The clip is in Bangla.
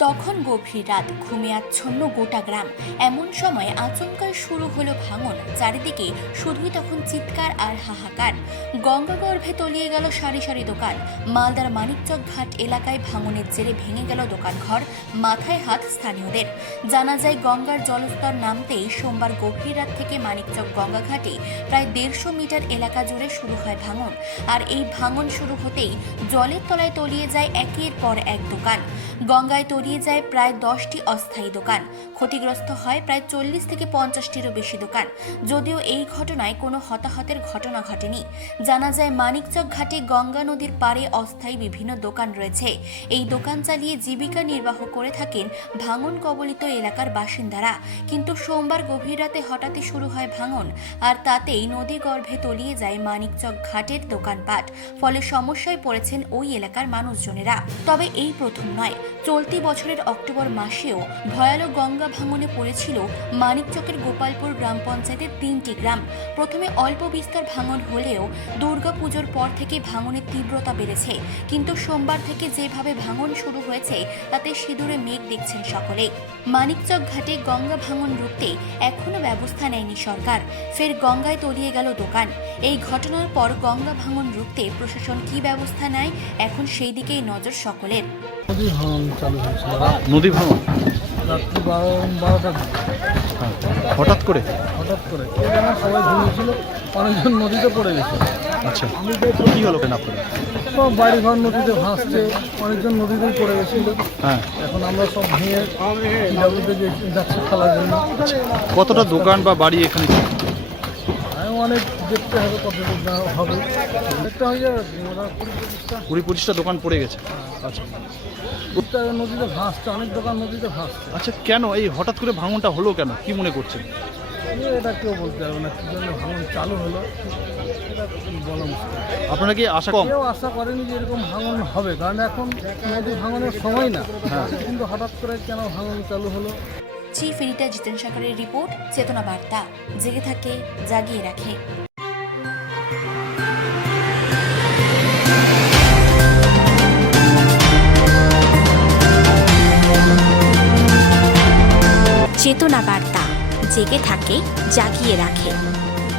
তখন গভীর রাত, ঘুমে আচ্ছন্ন গোটা গ্রাম। এমন সময় আচমকাই শুরু হলো ভাঙন। চারিদিকে শুধুই তখন চিৎকার আর হাহাকার। গঙ্গাগর্ভে তলিয়ে গেল সারি সারি দোকান। মালদার মানিকচক ঘাট এলাকায় ভাঙনের জেরে ভেঙে গেল দোকানঘর, মাথায় হাত স্থানীয়দের। জানা যায়, গঙ্গার জলস্তর নামতেই সোমবার গভীর রাত থেকে মানিকচক গঙ্গাঘাটে প্রায় 150 মিটার এলাকা জুড়ে শুরু হয় ভাঙন। আর এই ভাঙন শুরু হতেই জলের তলায় তলিয়ে যায় একের পর এক দোকান। গঙ্গায় তলিয়ে যায় প্রায় 10টি অস্থায়ী দোকান। ক্ষতিগ্রস্ত হয় প্রায় 40 থেকে 50টিরও বেশি দোকান। যদিও এই ঘটনায় কোনো হতাহতের ঘটনা ঘটেনি। জানা যায়, মানিকচক ঘাটে গঙ্গা নদীর পাড়ে অস্থায়ী বিভিন্ন দোকান রয়েছে। এই দোকান চালিয়ে জীবিকা নির্বাহ করে থাকেন ভাঙন কবলিত এলাকার বাসিন্দারা। কিন্তু সোমবার গভীর রাতে হঠাৎই শুরু হয় ভাঙন, আর তাতেই নদী গর্ভে তলিয়ে যায় মানিকচক ঘাটের দোকানপাট। ফলে সমস্যায় পড়েছেন ওই এলাকার মানুষজনেরা। তবে এই প্রথম নয়, চলতি বছরের অক্টোবর মাসেও ভয়াল গঙ্গা ভাঙনে পড়েছিল মানিকচকের গোপালপুর গ্রাম পঞ্চায়েতের 3টি গ্রাম। প্রথমে অল্প বিস্তর ভাঙন হলেও দুর্গাপুজোর পর থেকে ভাঙনের তীব্রতা বেড়েছে। কিন্তু সোমবার থেকে যেভাবে ভাঙন শুরু হয়েছে, তাতে সিঁদুরে মেঘ দেখছেন সকলে। মানিকচক ঘাটে গঙ্গা ভাঙন রুখতে এখনো ব্যবস্থা নেয়নি সরকার। ফের গঙ্গায় তলিয়ে গেল দোকান। এই ঘটনার পর গঙ্গা ভাঙন রুখতে প্রশাসন কি ব্যবস্থা নেয়, এখন সেই দিকেই নজর সকলের। নদী ভাঙন চালু হয়েছে নদী ভাঙন রাত্রি 12টার দিকে। হঠাৎ করে। এই জন্য সবাই ঘুমিয়েছিল, অনেকজন নদীতে পড়ে গেছে। আচ্ছা, কি হলো কেন আপনার? সব বাড়িঘর নদীতে ভাসছে, অনেকজন নদীতেই পড়ে গেছিল। হ্যাঁ, এখন আমরা সব ভেঙে ডাবুতে যাচ্ছি খেলার জন্য। কতটা দোকান বা বাড়ি এখানে? অনেক দেখতে হবে কত হবে, একটা হয়ে যাবে 20-25টা দোকান পড়ে গেছে। আচ্ছা নদীতে ভাসছে, অনেক দোকান নদীতে ভাসছে। আচ্ছা, কেন এই হঠাৎ করে ভাঙনটা হলো কেন, কি মনে করছেন? এটা কেউ বলতে পারবে না কী জন্য ভাঙন চালু হলো, এটা বলা মুশকিল। আপনারা কি আশা কম? কেউ আশা করেনি যে এরকম ভাঙন হবে, কারণ এখন নদী ভাঙনের সময় না। কিন্তু হঠাৎ করে কেন ভাঙন চালু হলো। চিফ এডিটর জিতেন সরকারের রিপোর্ট, চেতনা বার্তা। জেগে থাকে, জাগিয়ে রাখে। চেতনা বার্তা, জেগে থাকে, জাগিয়ে রাখে।